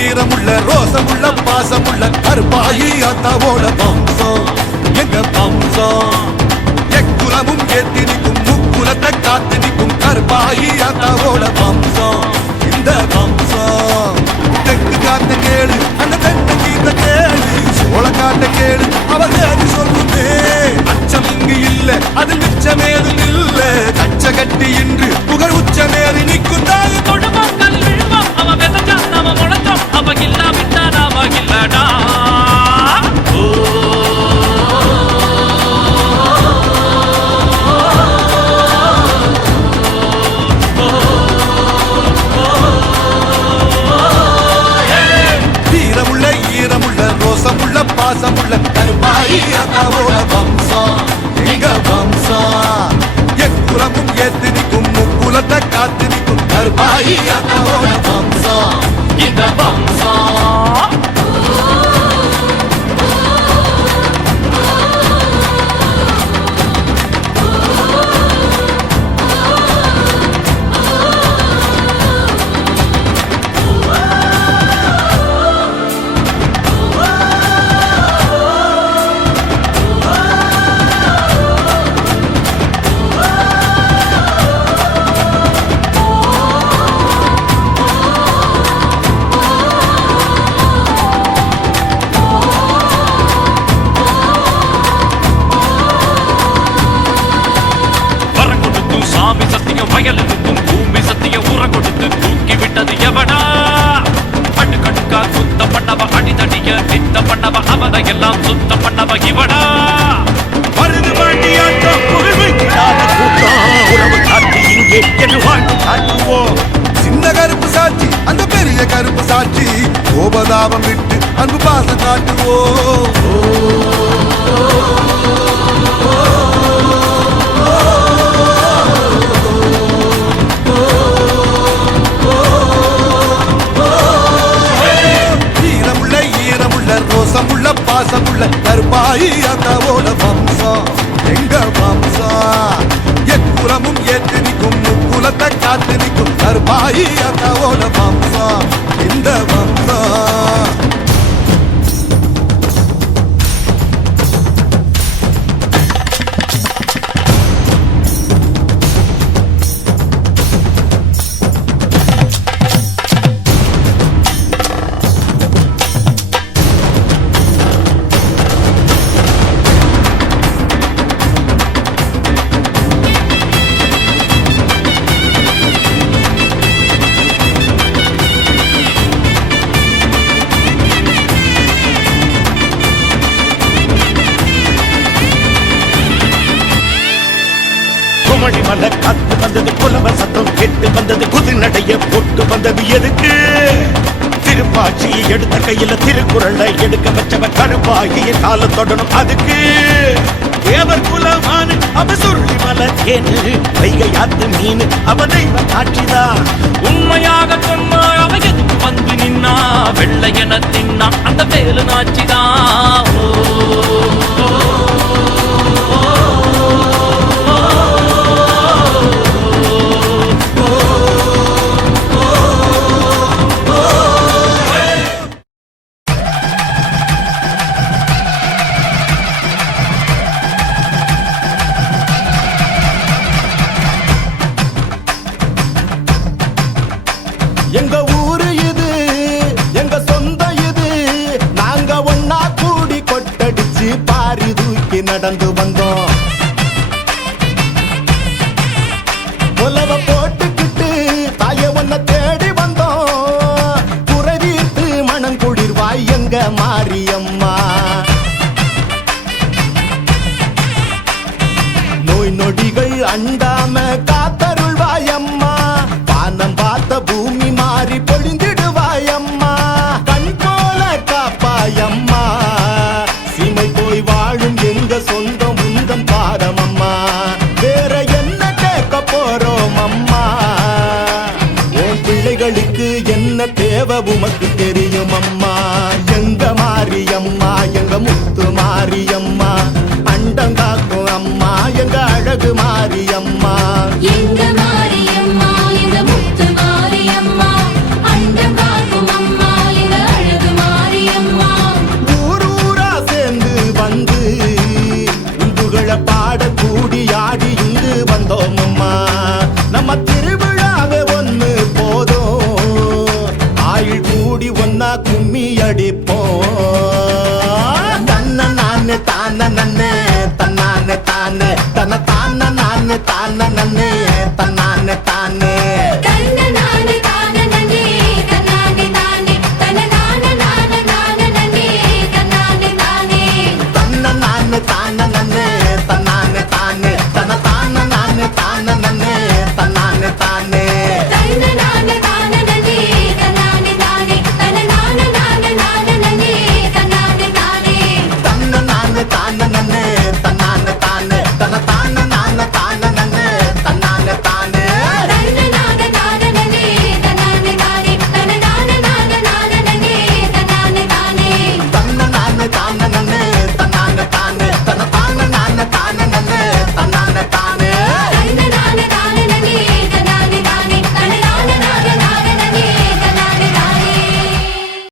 ஈரமுள்ள ரோசமுள்ள பாசமுள்ள கருப்பாயி அத்தாவோட வம்சம் எங்க வம்சம் எக்குலமும் ஏத்தி நிற்கும் முக்குலத்தை காத்து நிற்கும் கருப்பாயி அத்தாவோட வம்சம் இந்த வம்சம் தெற்கு காத்த கேளு அந்த தென்னை கீத்த கேளு சோழ காட்ட கேளு அவர் அது சொல்லுமே அச்சம் இங்கு இல்ல அது மிச்சமேதும் இல்ல கச்ச கட்டி இன்று புகழ் உச்சமேறி நிற்கும் தாய் கொடுமங்கள் விழுவோம் அவ வெதச்சா நாம முளைச்சோம் அவ இல்லா விட்டா நாம இல்லடா வீரமுள்ள ஈரமுள்ள ரோசமுள்ள பாசமுள்ள கருப்பாயி அத்தாவோட வம்சம் எங்க வம்சம் எக்குலமும் ஏத்து நிற்கும் முக்குலத்தை காத்து நிற்கும் கருப்பாயி அத்தாவோட வம்சம் இந்த வம்சம் வயலுக்கும் பூமி சத்திய ஊற கொடுத்து தூக்கி விட்டது எவனா அடுக்கடுக்கா சுத்த பண்ணவ அடிதடிய நித்த பண்ணவ அவனை எல்லாம் சுத்த பண்ணவ இவனா வருது வாண்டியாட்டம் புகழ்விக்கிறாத கூட்டம் உறவு காட்டி இங்கே என்று வாழ்ந்து காட்டுவோம் சின்ன கருப்பு சாட்சி அந்த பெரிய கருப்பு சாட்சி கோபதாபம் விட்டு அன்பு பாசம் காட்டுவோம் ரோசமுள்ள பாசமுள்ள கருப்பாயி அத்தாவோட வம்சம் எங்க வம்சம் எக்குலமும் ஏத்து நிற்கும் முக்குலத்தை காத்து நிற்கும் கருப்பாயி அத்தாவோட வம்சம் இந்த வம்சம் மலை காத்து வந்தது புலவ சத்தம் கேட்டு வந்தது குதி நடைய போட்டு வந்தது எதுக்கு திருப்பாட்சியை எடுத்த கையில திருக்குறளை எடுக்க வச்சவ கருப்பாகிய கால தொடரும் அதுக்கு தேவர் குலமான அவ சுருளி மலை தேனு வைகையாத்து மீன் அவ தெய்வ காட்சிதான் உண்மையாக சொன்னா அவ எதுக்கு வந்து நின்னா வெள்ளையன தின்னா அந்த வேலு நாச்சிதான் நடந்து வந்தோம். உலவ போட்டுக்கிட்டு தாய ஒன்ன தேடி வந்தோம். குறைவீட்டு மனம் குளிர்வாய் எங்க மாரியம்மா. நோய் நொடிகள் அண்டாம காத்தருள்வாயம்மா. பானம் பார்த்த பூமி மாறி பொழிந்திடுவாயம்மா. கண் போல காப்பாயம்மா. சீமை போய் வாழும் எங்க சொந்தம் உந்தன் பாதம் அம்மா. வேற என்ன கேட்க போறோம் அம்மா. உன் பிள்ளைகளுக்கு என்ன தேவை உமக்கு தெரியும் அம்மா. எங்க மாரியம்மா எங்க முத்து மாரியம்மா. அண்டம் காக்கும் அம்மா எங்க அழகு மாறி